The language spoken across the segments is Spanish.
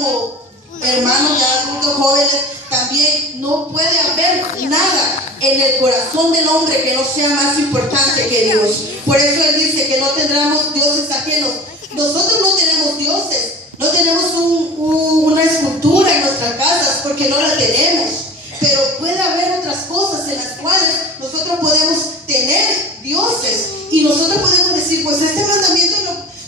como hermanos ya adultos jóvenes, también no puede haber nada en el corazón del hombre que no sea más importante que Dios. Por eso Él dice que no tendremos dioses ajenos. Nosotros no tenemos dioses, no tenemos una escultura en nuestras casas porque no la tenemos. Pero puede haber otras cosas en las cuales nosotros podemos tener dioses. Y nosotros podemos decir, pues este mandamiento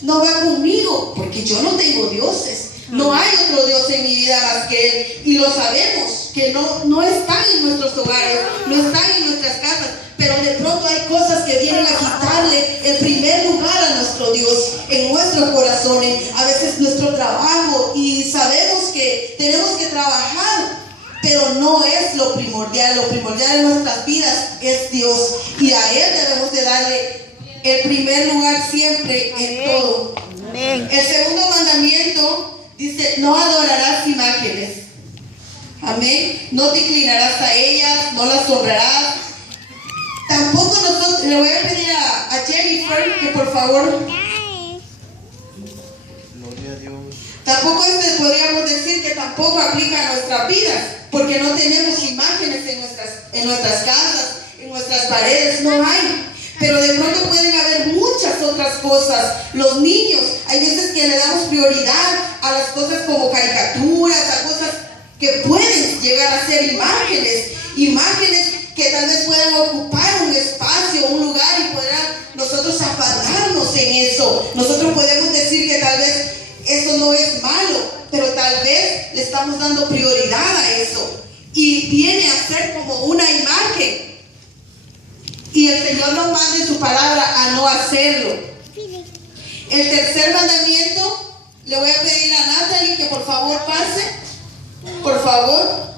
no va conmigo, porque yo no tengo dioses. No hay otro Dios en mi vida más que Él. Y lo sabemos, que no están en nuestros hogares, no están en nuestras casas. Pero de pronto hay cosas que vienen a quitarle el primer lugar a nuestro Dios en nuestros corazones. A veces nuestro trabajo, y sabemos que tenemos que trabajar, pero no es lo primordial. Lo primordial en nuestras vidas es Dios. Y a Él debemos de darle el primer lugar siempre en todo. Amén. El segundo mandamiento dice, no adorarás imágenes. Amén. No te inclinarás a ellas, no las honrarás. Tampoco nosotros, le voy a pedir a Jennifer que por favor, Gloria a Dios. tampoco podríamos decir que tampoco aplica a nuestras vidas, porque no tenemos imágenes en nuestras casas, en nuestras paredes, no hay. Pero de pronto pueden haber muchas otras cosas. Los niños, hay veces que le damos prioridad a las cosas como caricaturas, a cosas que pueden llegar a ser imágenes que tal vez puedan ocupar un espacio, un lugar, y podrán nosotros afanarnos en eso. Nosotros podemos decir que tal vez eso no es malo, pero tal vez le estamos dando prioridad a eso. Y viene a ser como una imagen. Y el Señor nos manda en su palabra a no hacerlo. El tercer mandamiento, le voy a pedir a Natalie que por favor pase. Por favor.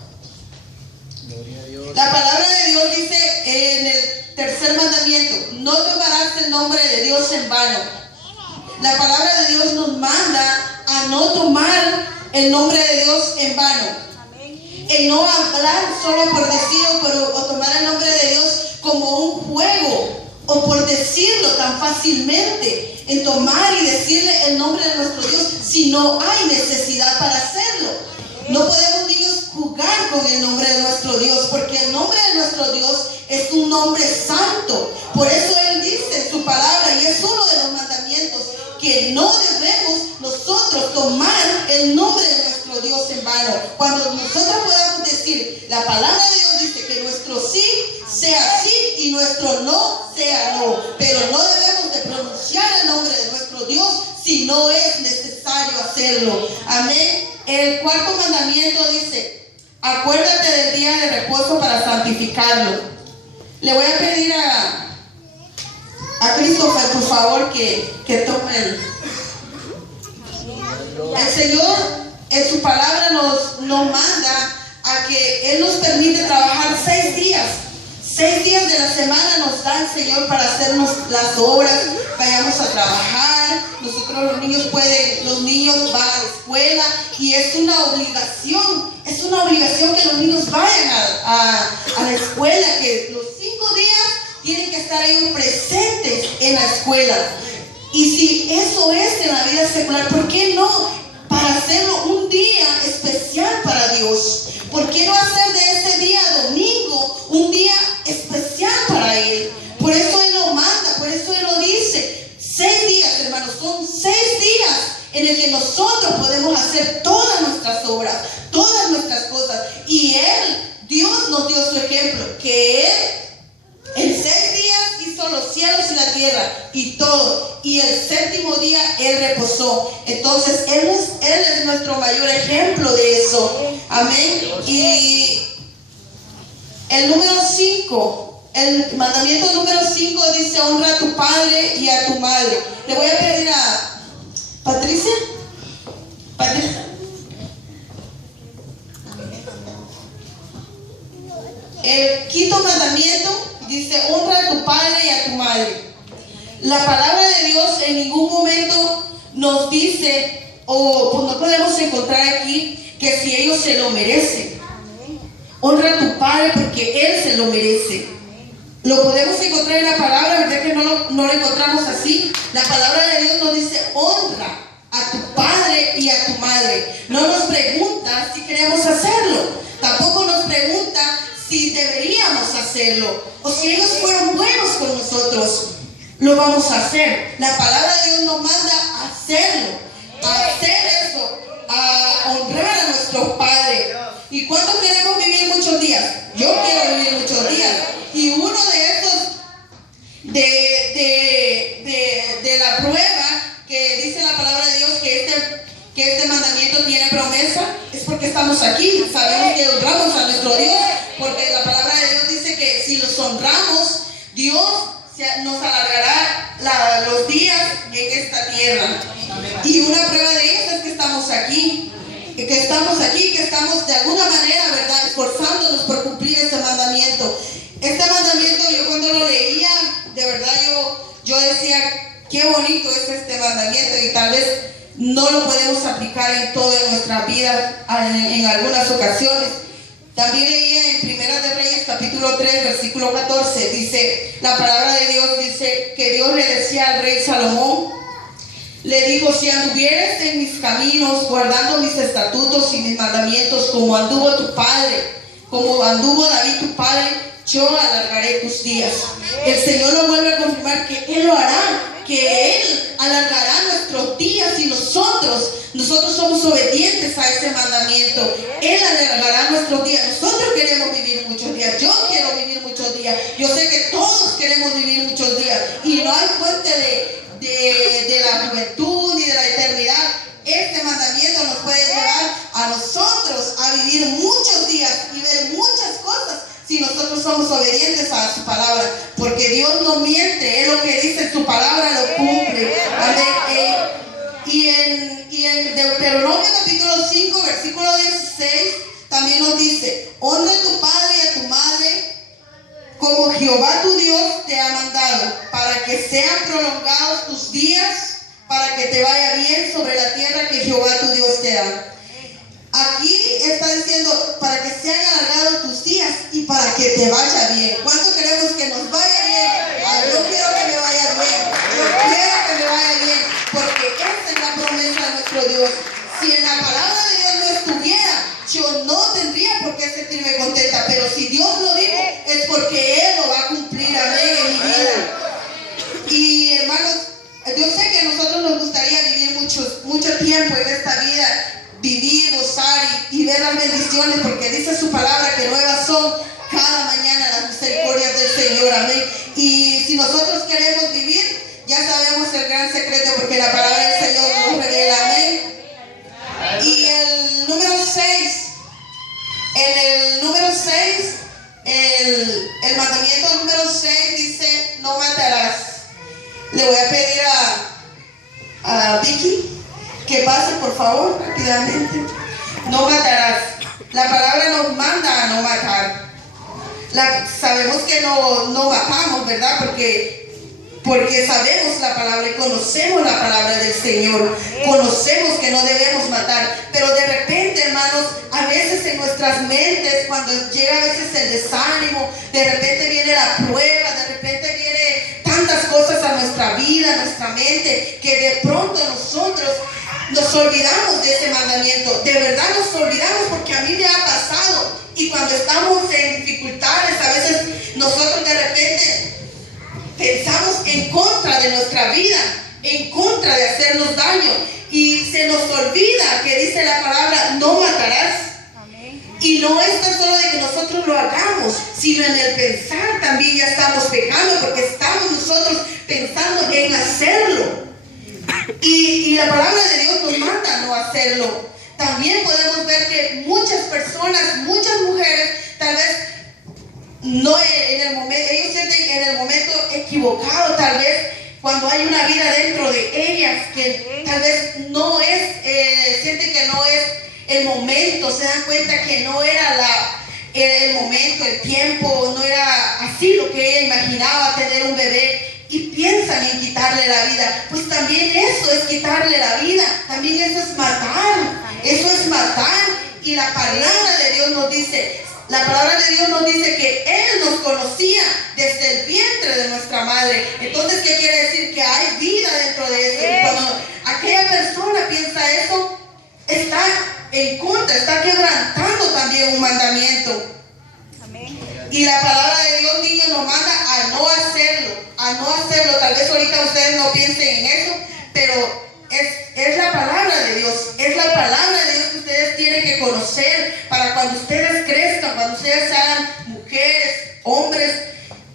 Gloria a Dios. La palabra de Dios dice en el tercer mandamiento, no tomarás el nombre de Dios en vano. La palabra de Dios nos manda a no tomar el nombre de Dios en vano. En no hablar solo por decir o tomar el nombre de Dios como un juego, o por decirlo tan fácilmente, en tomar y decirle el nombre de nuestro Dios si no hay necesidad para hacerlo. No podemos, niños, jugar con el nombre de nuestro Dios, porque el nombre de nuestro Dios es un nombre santo. Por eso Él dice en su palabra, y es uno de los mandamientos, que no debemos nosotros tomar el nombre de nuestro Dios en vano. Cuando nosotros podamos decir, la palabra de Dios dice que nuestro sí sea sí y nuestro no sea no, pero no debemos de pronunciar el nombre de nuestro Dios si no es necesario hacerlo. Amén. El cuarto mandamiento dice, acuérdate del día de reposo para santificarlo. Le voy a pedir a Christopher, por favor, que tome el Señor en su palabra nos manda a que Él nos permite trabajar 6 días. 6 días de la semana nos da el Señor para hacernos las obras, vayamos a trabajar. Nosotros los niños van a la escuela, y es una obligación que los niños vayan a la escuela, que los 5 días tienen que estar ellos presentes en la escuela. Y si eso es en la vida secular, ¿por qué no para hacerlo un día especial para Dios? ¿Por qué no hacer de ese día domingo un día especial para Él? Por eso Él lo manda, por eso Él lo dice. 6 días, hermanos, son 6 días en el que nosotros podemos hacer todas nuestras obras, todas nuestras cosas. Y Dios nos dio su ejemplo, que Él en 6 días hizo los cielos y la tierra y todo, y el 7º día Él reposó. Entonces Él es nuestro mayor ejemplo de eso. Amén. Y el número 5, el mandamiento número 5 dice, honra a tu padre y a tu madre. Le voy a pedir a Patricia. El 5º mandamiento dice, honra a tu padre y a tu madre. La palabra de Dios en ningún momento nos dice, o pues no podemos encontrar aquí, que si ellos se lo merecen. Honra a tu padre porque Él se lo merece. Lo podemos encontrar en la palabra, ¿verdad que no lo encontramos así? La palabra de Dios nos dice, honra a tu padre y a tu madre. No nos pregunta si queremos hacerlo. Tampoco nos pregunta si deberíamos hacerlo o si ellos fueron buenos con nosotros. Lo vamos a hacer. La palabra de Dios nos manda a hacerlo, a hacer eso, a honrar a nuestro Padre. ¿Y cuánto queremos vivir muchos días? Yo quiero vivir muchos días. Y uno de estos, de la prueba que dice la palabra de Dios que este mandamiento tiene promesa, es porque estamos aquí. Sabemos que honramos a nuestro Dios, porque la palabra de Dios dice que si los honramos, Dios nos alargará los días en esta tierra. Y una prueba de eso es que estamos aquí, que estamos de alguna manera, ¿verdad?, esforzándonos por cumplir ese mandamiento. Este mandamiento, yo cuando lo leía, de verdad yo decía, qué bonito es este mandamiento, y tal vez no lo podemos aplicar en toda nuestra vida en algunas ocasiones. También leía en Primera de Reyes capítulo 3 versículo 14, dice, la palabra de Dios dice que Dios le decía al rey Salomón, le dijo, si anduvieres en mis caminos, guardando mis estatutos y mis mandamientos, como anduvo tu padre, como anduvo David tu padre, yo alargaré tus días. El Señor lo vuelve a confirmar que Él lo hará, que Él alargará nuestros días, y nosotros somos obedientes a ese mandamiento. Él alargará nuestros días. Nosotros queremos vivir muchos días. Yo quiero vivir muchos días. Yo sé que todos queremos vivir muchos días, y no hay fuente de la juventud ni de la eternidad. Este mandamiento nos puede llevar a nosotros a vivir muchos días y ver muchas cosas si nosotros somos obedientes a su palabra, porque Dios no miente. Él lo que dice en su palabra lo cumple. Amén. Y en Deuteronomio capítulo 5 versículo 16 también nos dice, honra a tu padre y a tu madre como Jehová tu Dios te ha mandado, para que sean prolongados tus días, para que te vaya bien sobre la tierra que Jehová tu Dios te da. Aquí está diciendo, para que sean alargados tus días y para que te vaya bien. ¿Cuánto queremos que nos vaya bien? Yo quiero que me vaya bien. Yo quiero que me vaya bien, porque esta es la promesa de nuestro Dios. Si en la palabra de Dios no estuviera, yo no tendría por qué sentirme contenta, pero si Dios lo dijo, es porque Él lo va a cumplir. Amén, en mi vida. Y hermanos, yo sé que a nosotros nos gustaría vivir mucho tiempo en esta vida, vivir, gozar y ver las bendiciones, porque dice su palabra que nuevas son cada mañana las misericordias del Señor. Amén. Y si nosotros queremos vivir, ya sabemos el gran secreto, porque la palabra del Señor nos revela. Amén. Y el número 6, el mandamiento número 6 dice, no matarás. Le voy a pedir a Vicky que pase, por favor, rápidamente. No matarás. La palabra nos manda a no matar. Sabemos que no matamos, ¿verdad? Porque sabemos la palabra y conocemos la palabra del Señor. Conocemos que no debemos matar. Pero de repente, hermanos, a veces en nuestras mentes, cuando llega a veces el desánimo, de repente viene la prueba, de repente viene tantas cosas a nuestra vida, a nuestra mente, que de pronto nosotros nos olvidamos de ese mandamiento. De verdad nos olvidamos, porque a mí me ha pasado. Y cuando estamos en dificultades, a veces nosotros de repente pensamos en contra de nuestra vida, en contra de hacernos daño, y se nos olvida que dice la palabra, no matarás. Amén. Y no es tan solo de que nosotros lo hagamos, sino en el pensar también ya estamos pecando, porque estamos nosotros pensando en hacerlo. Y la palabra de Dios nos manda a no hacerlo. También podemos ver que muchas personas, muchas mujeres, tal vez no en el momento, ellos sienten en el momento equivocado, tal vez cuando hay una vida dentro de ellas que tal vez no es, sienten que no es el momento, se dan cuenta que no era el momento, el tiempo, no era así lo que ella imaginaba, tener un bebé, y piensan en quitarle la vida. Pues también eso es quitarle la vida, también eso es matar, y la palabra de Dios nos dice, La palabra de Dios nos dice que Él nos conocía desde el vientre de nuestra madre. Entonces, ¿qué quiere decir? Que hay vida dentro de eso. Y cuando aquella persona piensa eso, está en contra, está quebrantando también un mandamiento. Y la palabra de Dios, niños, nos manda a no hacerlo, a no hacerlo. Tal vez ahorita ustedes no piensen en eso, pero es la palabra de Dios, es la palabra de Dios que ustedes tienen que conocer para cuando ustedes crezcan, cuando ustedes sean mujeres, hombres,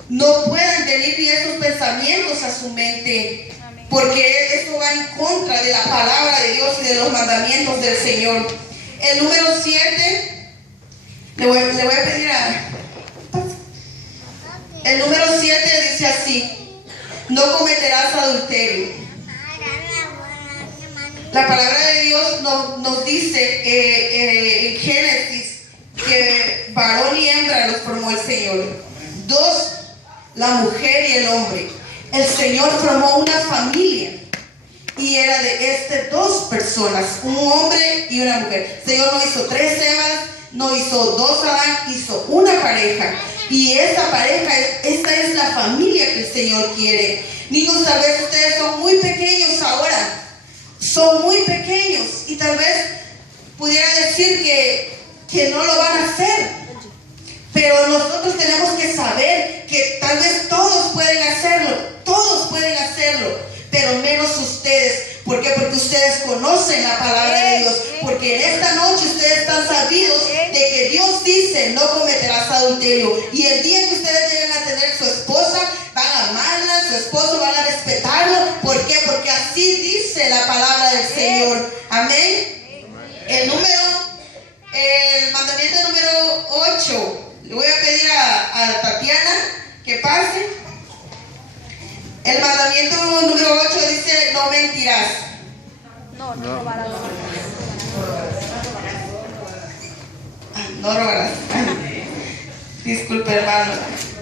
no puedan tener ni esos pensamientos a su mente, porque eso va en contra de la palabra de Dios y de los mandamientos del Señor. El número 7, le voy a pedir a... El número 7 dice así: no cometerás adulterio. La palabra de Dios nos dice en Génesis que varón y hembra los formó el Señor. Dos, la mujer y el hombre. El Señor formó una familia y era de dos personas, un hombre y una mujer. El Señor no hizo 3 Evas, no hizo 2 Adán, hizo una pareja. Y esta pareja, esta es la familia que el Señor quiere. Niños, tal vez ustedes son muy pequeños ahora. Son muy pequeños y tal vez pudiera decir que no lo van a hacer. Pero nosotros tenemos que saber que tal vez todos pueden hacerlo, pero menos ustedes. ¿Por qué? Porque ustedes conocen la palabra de Dios. Porque en esta noche ustedes están sabidos de que Dios dice: no cometerás adulterio. Y el día que ustedes lleguen a tener su esposa, van a amarla, su esposo van a respetarlo. ¿Por qué? Porque así dice la palabra del Señor. Amén. El mandamiento número 8. Le voy a pedir a Tatiana que pase. El mandamiento número 8 dice: no mentirás. No robarás. No robarás. Disculpe, hermano.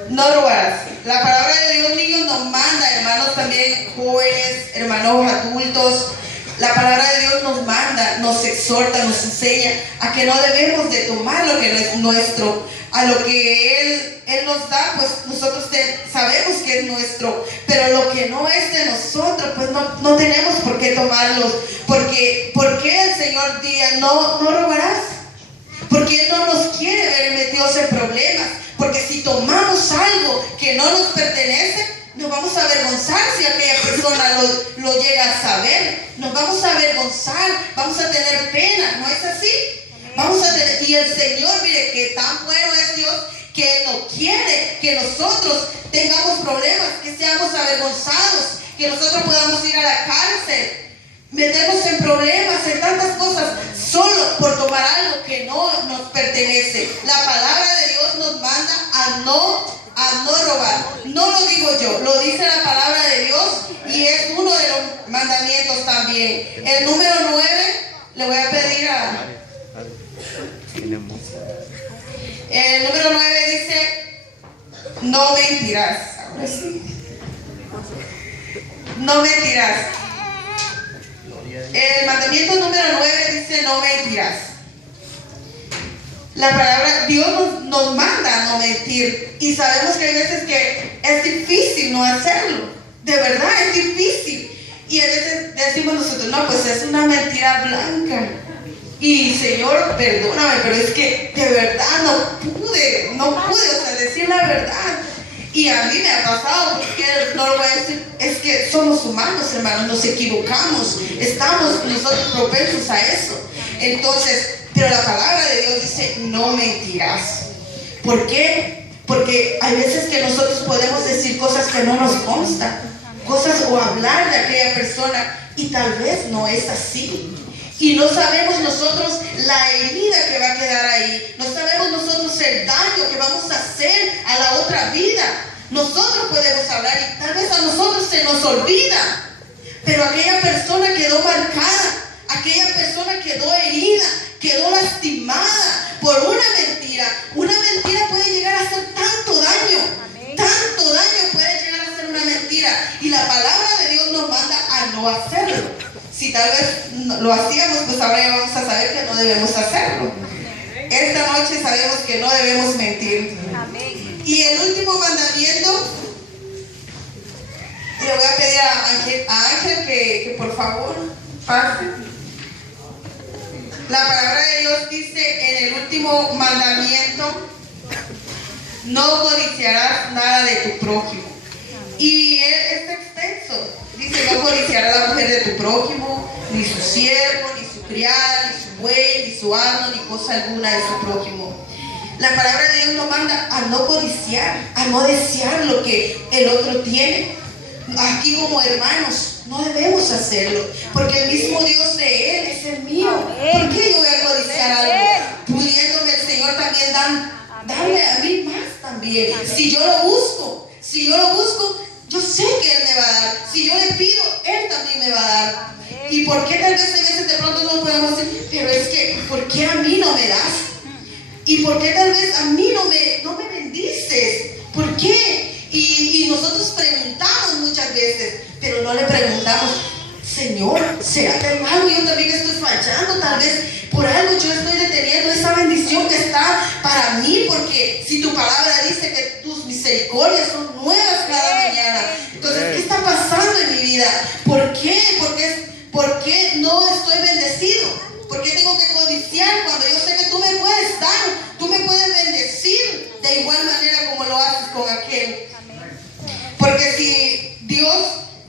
No robarás. La palabra de Dios, niños, nos manda, hermanos también jóvenes, hermanos adultos. La palabra de Dios nos manda, nos exhorta, nos enseña a que no debemos de tomar lo que no es nuestro. A lo que Él nos da, pues nosotros sabemos que es nuestro, pero lo que no es de nosotros, pues no tenemos por qué tomarlos. ¿Por qué el Señor dice no robarás? Porque Él no nos quiere ver metidos en problemas. Porque si tomamos algo que no nos pertenece, nos vamos a avergonzar si aquella persona lo llega a saber. Nos vamos a avergonzar, vamos a tener pena, ¿no es así? Y el Señor, mire que tan bueno es Dios, que Él no quiere que nosotros tengamos problemas, que seamos avergonzados, que nosotros podamos ir a la cárcel, meternos en problemas, en tantas cosas, solo por tomar algo que no nos pertenece. La palabra de Dios nos manda a no robar. No lo digo yo, lo dice la palabra de Dios y es uno de los mandamientos también. El número 9, le voy a pedir a... El número 9 dice: no mentirás. Ahora sí. No mentirás. El mandamiento número 9 dice: no mentirás. La palabra, Dios nos manda a no mentir. Y sabemos que hay veces que es difícil no hacerlo. De verdad es difícil. Y a veces decimos nosotros: no, pues es una mentira blanca. Y Señor, perdóname, pero es que de verdad no pude, o sea, decir la verdad. Y a mí me ha pasado, porque no lo voy a decir, es que somos humanos, hermanos, nos equivocamos, estamos nosotros propensos a eso. Entonces, pero la palabra de Dios dice: no mentirás. ¿Por qué? Porque hay veces que nosotros podemos decir cosas que no nos constan, cosas o hablar de aquella persona y tal vez no es así. Y no sabemos nosotros la herida que va a quedar ahí. No sabemos nosotros el daño que vamos a hacer a la otra vida. Nosotros podemos hablar y tal vez a nosotros se nos olvida. Pero aquella persona quedó marcada. Aquella persona quedó herida, quedó lastimada por una mentira. Una mentira puede llegar a hacer tanto daño. Tanto daño puede llegar a ser una mentira. Y la palabra de Dios nos manda a no hacerlo. Si tal vez lo hacíamos, pues ahora ya vamos a saber que no debemos hacerlo. esta noche sabemos que no debemos mentir. Amén. Y el último mandamiento, le voy a pedir a Ángel que por favor pase. La palabra de Dios dice en el último mandamiento: no codiciarás nada de tu prójimo. Y es extenso. Dice: no codiciarás la mujer de tu prójimo, ni su siervo, ni su criada, ni su buey, ni su asno, ni cosa alguna de su prójimo. La palabra de Dios nos manda a no codiciar, a no desear lo que el otro tiene. Aquí como hermanos no debemos hacerlo, porque el mismo Dios de Él es el mío. ¿Por qué yo voy a codiciar algo? Pudiéndome el Señor también darme a mí más también. Si yo lo busco, yo sé que Él me va a dar. Si yo le pido, Él también me va a dar. ¿Y por qué tal vez a veces de pronto no podemos decir, pero es que, ¿por qué a mí no me das? ¿Y por qué tal vez a mí no me bendices? ¿Por qué? Y nosotros preguntamos muchas veces, pero no le preguntamos: Señor, ¿será que algo yo también estoy fallando? Tal vez por algo yo estoy deteniendo esa bendición que está para mí, porque si tu palabra dice que tus misericordias son nuevas cada mañana, entonces ¿qué está pasando en mi vida? ¿Por qué? ¿Por qué no estoy bendecido? ¿Por qué tengo que codiciar cuando yo sé que tú me puedes dar? Tú me puedes bendecir de igual manera como lo haces con aquel. Porque si Dios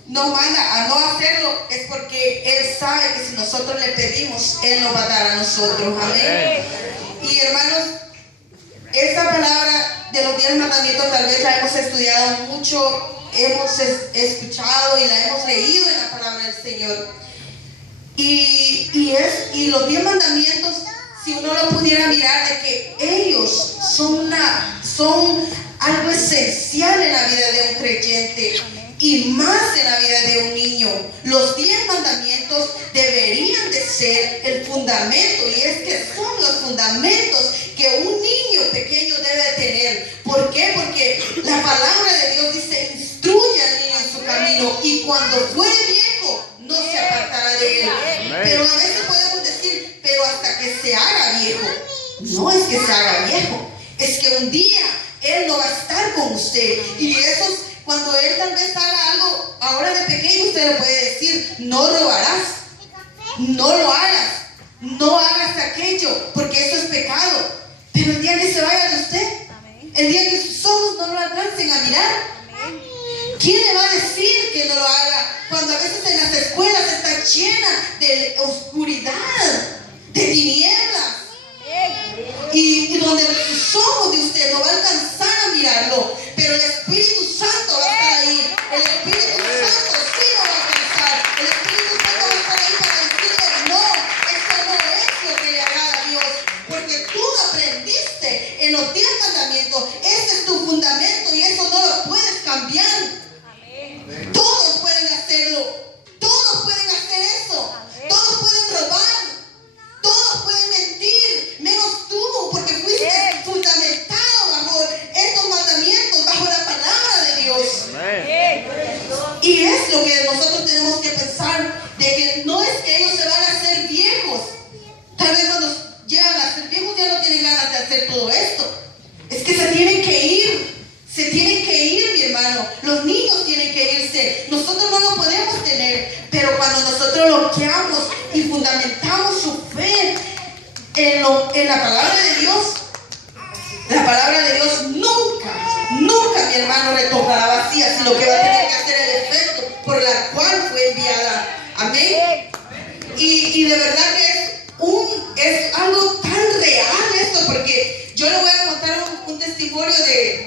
nos manda a no hacerlo, es porque Él sabe que si nosotros le pedimos, Él nos va a dar a nosotros. Amén. Y hermanos, esta palabra de los 10 mandamientos tal vez la hemos estudiado mucho, hemos escuchado y la hemos leído en la palabra del Señor. Y los 10 mandamientos, si uno lo pudiera mirar, de que ellos son algo esencial en la vida de un creyente y más en la vida de un niño. Los 10 mandamientos deberían de ser el fundamento, y es que son los fundamentos que un niño pequeño debe tener. ¿Por qué? Porque la palabra de Dios dice: instruye al niño en su camino, y cuando fuere viejo no se apartará de él. Pero a veces podemos decir: pero hasta que se haga viejo. No es que se haga viejo, es que un día Él no va a estar con usted. Y eso, cuando Él tal vez haga algo ahora de pequeño, usted le puede decir: no robarás, no lo hagas, no hagas aquello, porque eso es pecado. Pero el día que se vaya de usted, el día que sus ojos no lo alcancen a mirar, ¿quién le va a decir que no lo haga? Cuando a veces en las escuelas está llena de oscuridad, de tinieblas, y donde los ojos de usted no va a alcanzar a mirarlo, pero el Espíritu Santo va a estar ahí. El Espíritu Santo sí lo va a alcanzar. El Espíritu Santo va a estar ahí para decirle: no, esto no es lo que le agrada a Dios, porque tú aprendiste en los 10 mandamientos. Ese es tu fundamento y eso no lo puedes cambiar. Todos pueden hacerlo, todos pueden hacer eso, todos pueden robar, todos pueden mentir, menos tú, porque fuiste fundamentado bajo estos mandamientos, bajo la palabra de Dios. Y es lo que nosotros tenemos que pensar, de que no es que ellos se van a hacer viejos. Tal vez cuando llegan a ser viejos ya no tienen ganas de hacer todo esto. Es que se tienen que ir. Se tienen que ir, mi hermano. Los niños tienen que irse. Nosotros no lo podemos tener, pero cuando nosotros lo guiamos y fundamentamos su fe en la palabra de Dios, la palabra de Dios nunca, mi hermano, retornará vacía, sino que va a tener que hacer el efecto por la cual fue enviada. Amén. Y de verdad que es algo tan real esto, porque yo le voy a contar un testimonio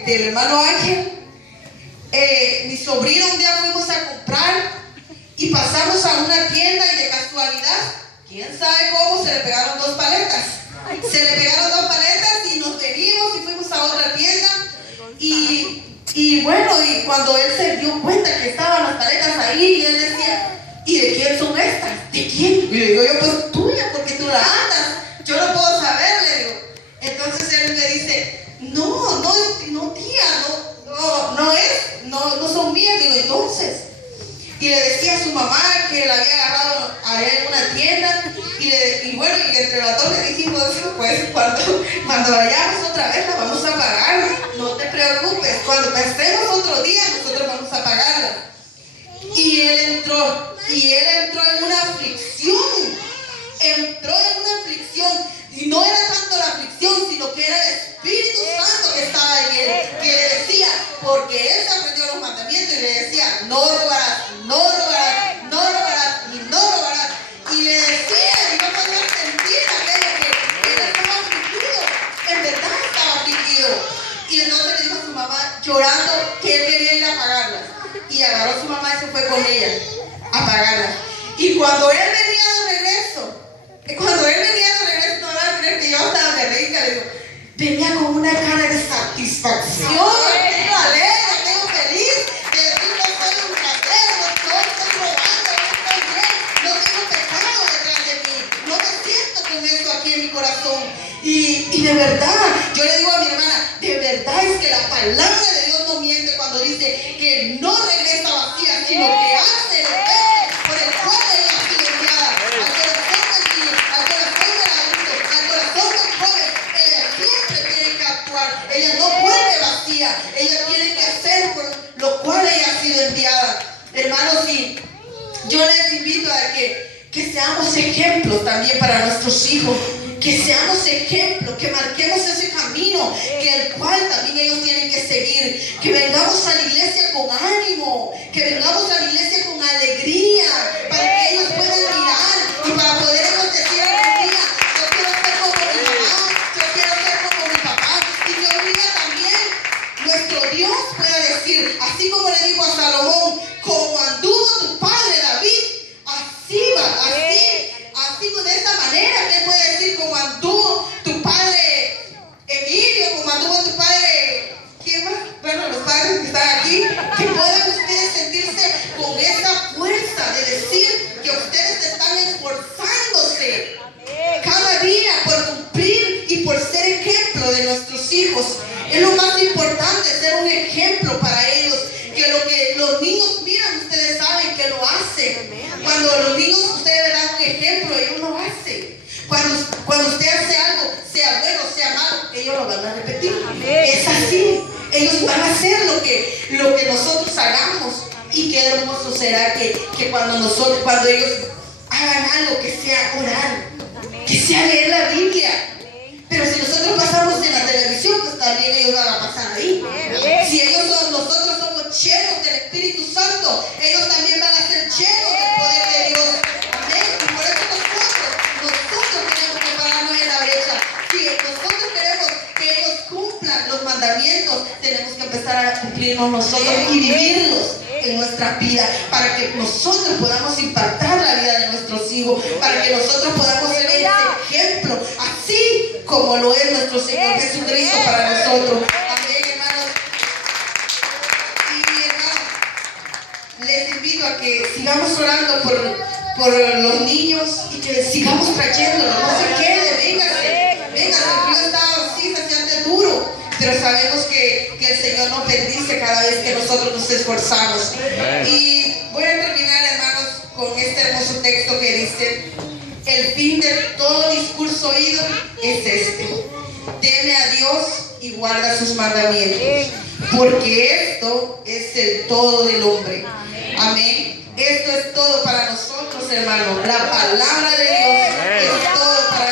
del hermano Ángel. Mi sobrino, un día fuimos a comprar y pasamos a una tienda, y de casualidad, quién sabe cómo, se le pegaron 2 paletas. Se le pegaron 2 paletas y nos venimos y fuimos a otra tienda. Y bueno, y cuando él se dio cuenta que estaban las paletas ahí, y él decía: ¿y de quién son estas? ¿De quién? Y le digo yo: pues tuya, porque tú la andas. Yo no puedo saber, le digo. Entonces él me dice: no, tía, no son mías. Digo: entonces, y le decía a su mamá que la había agarrado allá en una tienda y bueno, y entre las dos le dijimos, pues cuando vayamos otra vez la vamos a pagar, no te preocupes, cuando estemos otro día nosotros vamos a pagarla. Y él entró en una aflicción, y no era tanto la aflicción, sino que era el Espíritu Santo que estaba en él, que le decía, porque él se aprendió los mandamientos y le decía, no robarás, no robarás, no robarás y no robarás, y le decía, y no podía sentir aquello que él estaba afligido, en verdad estaba afligido, y entonces le dijo a su mamá, llorando, que él quería ir a pagarlas, y agarró a su mamá y se fue con ella a pagarlas. Y cuando él venía de regreso, no van a creer que yo estaba de rica, le digo, venía con una cara de satisfacción, tengo alegre, tengo feliz, de decir no soy un ratero, no estoy robando, no estoy bien, no tengo pecado detrás de mí, no me siento con eso aquí en mi corazón. Y de verdad, yo le digo a mi hermana, de verdad es que la palabra de Dios no miente cuando dice que no regresa vacía, sino que hace el efecto por el cual ella ha sido enviada. Al corazón del adulto, al corazón del joven, ella siempre tiene que actuar, ella no vuelve vacía, ella tiene que hacer por lo cual ella ha sido enviada. Hermanos, y yo les invito a que seamos ejemplos también para nuestros hijos, que seamos ejemplos, que marquemos ese camino, que el cual también ellos tienen que seguir, que vengamos a la iglesia con ánimo, que vengamos a la iglesia con alegría, para que ellos puedan mirar y para poder ellos decir algún día, yo quiero ser como mi mamá, yo quiero ser como mi papá, y que un día también nuestro Dios pueda decir, así como le dijo a Salomón, como anduvo tu padre David, así de esa manera que él puede decir, como anduvo tu padre Emilio, como anduvo tu padre, ¿quién más? Bueno, los padres que están aquí, que puedan ustedes sentirse con esa fuerza de decir que ustedes están esforzándose cada día por cumplir y por ser ejemplo de nuestros hijos. Es lo más importante, ser un ejemplo para ellos, que lo que los niños miran, ustedes saben que lo hacen. Cuando los niños ustedes le dan un ejemplo, ellos lo hacen. Cuando usted hace algo, sea bueno, sea malo, ellos lo van a repetir. Es así. Ellos van a hacer lo que nosotros hagamos. Y qué hermoso será que cuando ellos hagan algo, que sea orar, que sea leer la Biblia. Pero si nosotros pasamos en la televisión, pues también ellos van a pasar ahí. Si nosotros somos llenos del Espíritu Santo, ellos también van a ser llenos del poder de Dios. Amén. Y por eso nosotros tenemos que pararnos en la brecha. Si nosotros queremos que ellos cumplan los mandamientos, tenemos que empezar a cumplirlos nosotros y vivirlos en nuestra vida, para que nosotros podamos impactar la vida de nuestros hijos, para que nosotros podamos ser ese ejemplo, así como lo es nuestro Señor Jesucristo para nosotros. Amén, hermanos. Y hermanos, les invito a que sigamos orando por los niños y que sigamos trayéndolos, no se quede, véngase, el frío está así, se siente duro, pero sabemos que el Señor nos bendice cada vez que nosotros nos esforzamos. Y voy a terminar, hermanos, con este hermoso texto que dice: el fin de todo discurso oído es este: teme a Dios y guarda sus mandamientos, porque esto es el todo del hombre. Amén. Esto es todo para nosotros, hermanos. La palabra de Dios es todo para